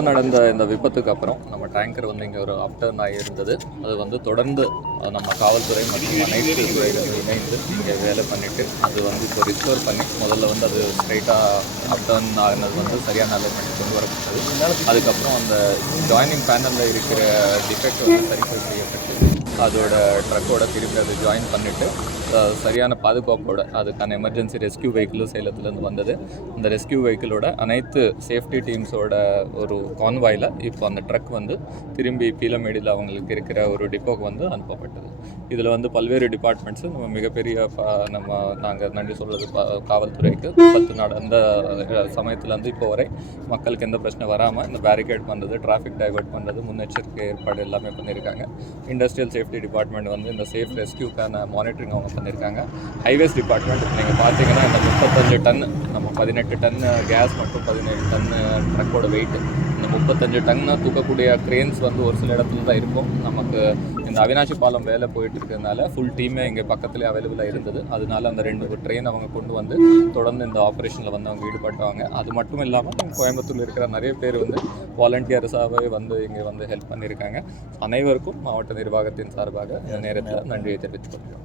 இப்போ நடந்த இந்த விபத்துக்கு அப்புறம் நம்ம டேங்கர் வந்து இங்கே ஒரு அப்டர்ன் ஆகியிருந்தது. அது வந்து தொடர்ந்து நம்ம காவல்துறை மற்றும் அனைத்து துறைகளும் இணைந்து இங்கே வேலை பண்ணிவிட்டு அது வந்து இப்போ ரிஸ்டோர் பண்ணி முதல்ல வந்து அது ஸ்ட்ரைட்டாக அப்டர்ன் ஆகினது வந்து சரியான அலைன்மெண்ட் கொண்டு வரப்பட்டது. அதுக்கப்புறம் அந்த ஜாயினிங் பேனலில் இருக்கிற டிஃபெக்ட் வந்து சரி செய்யப்பட்டு அதோட ட்ரக்கோட திரும்பி அதை ஜாயின் பண்ணிவிட்டு சரியான பாதுகாப்போட அதுக்கான எமர்ஜென்சி ரெஸ்கியூ வெஹிக்கிளும் சேலத்துலேருந்து வந்தது. அந்த ரெஸ்கியூ வெஹிக்கிளோட அனைத்து சேஃப்டி டீம்ஸோட ஒரு கான்வாயில் இப்போ அந்த ட்ரக் வந்து திரும்பி பீலமேடியில் அவங்களுக்கு இருக்கிற ஒரு டிப்போக்கு வந்து அனுப்பப்பட்டது. இதில் வந்து பல்வேறு டிபார்ட்மெண்ட்ஸு நம்ம மிகப்பெரிய நாங்கள் நன்றி சொல்கிறது காவல்துறைக்கு. நடந்த சமயத்துலேருந்து இப்போ வரை மக்களுக்கு எந்த பிரச்சனை வராமல் இந்த பேரிகேட் பண்ணுறது, டிராஃபிக் டைவர்ட் பண்ணுறது, முன்னெச்சரிக்கை ஏற்பாடு எல்லாமே பண்ணியிருக்காங்க. இண்டஸ்ட்ரியல் சேஃப்டி டிபார்ட்மெண்ட் வந்து இந்த சேஃப் ரெஸ்கியூக்கான மானிட்டரிங் அவங்க பண்ணியிருக்காங்க. ஹைவேஸ் டிபார்ட்மெண்ட் நீங்கள் பார்த்தீங்கன்னா இந்த 35 டன் நம்ம 18 டன் கேஸ் மற்றும் 17 டன் ட்ரக்கோட வெயிட், இந்த 35 டன் தூக்கக்கூடிய க்ரெயின்ஸ் வந்து ஒரு சில இடத்துல தான் இருக்கும். நமக்கு இந்த அவினாஷி பாலம் வேலை போயிட்டு இருக்கிறதுனால ஃபுல் டீமே இங்கே பக்கத்துலேயே அவைலபிளாக இருந்தது. அதனால அந்த 2 ட்ரெயின் அவங்க கொண்டு வந்து தொடர்ந்து இந்த ஆப்ரேஷனில் வந்து அவங்க ஈடுபட்டாங்க. அது மட்டும் இல்லாமல் கோயம்புத்தூரில் இருக்கிற நிறைய பேர் வந்து வாலண்டியர்ஸாகவே வந்து இங்கே வந்து ஹெல்ப் பண்ணியிருக்காங்க. அனைவருக்கும் மாவட்ட நிர்வாகத்தின் சார்பாக இந்த நேரத்தில் நன்றியை தெரிவித்துக் கொள்கிறோம்.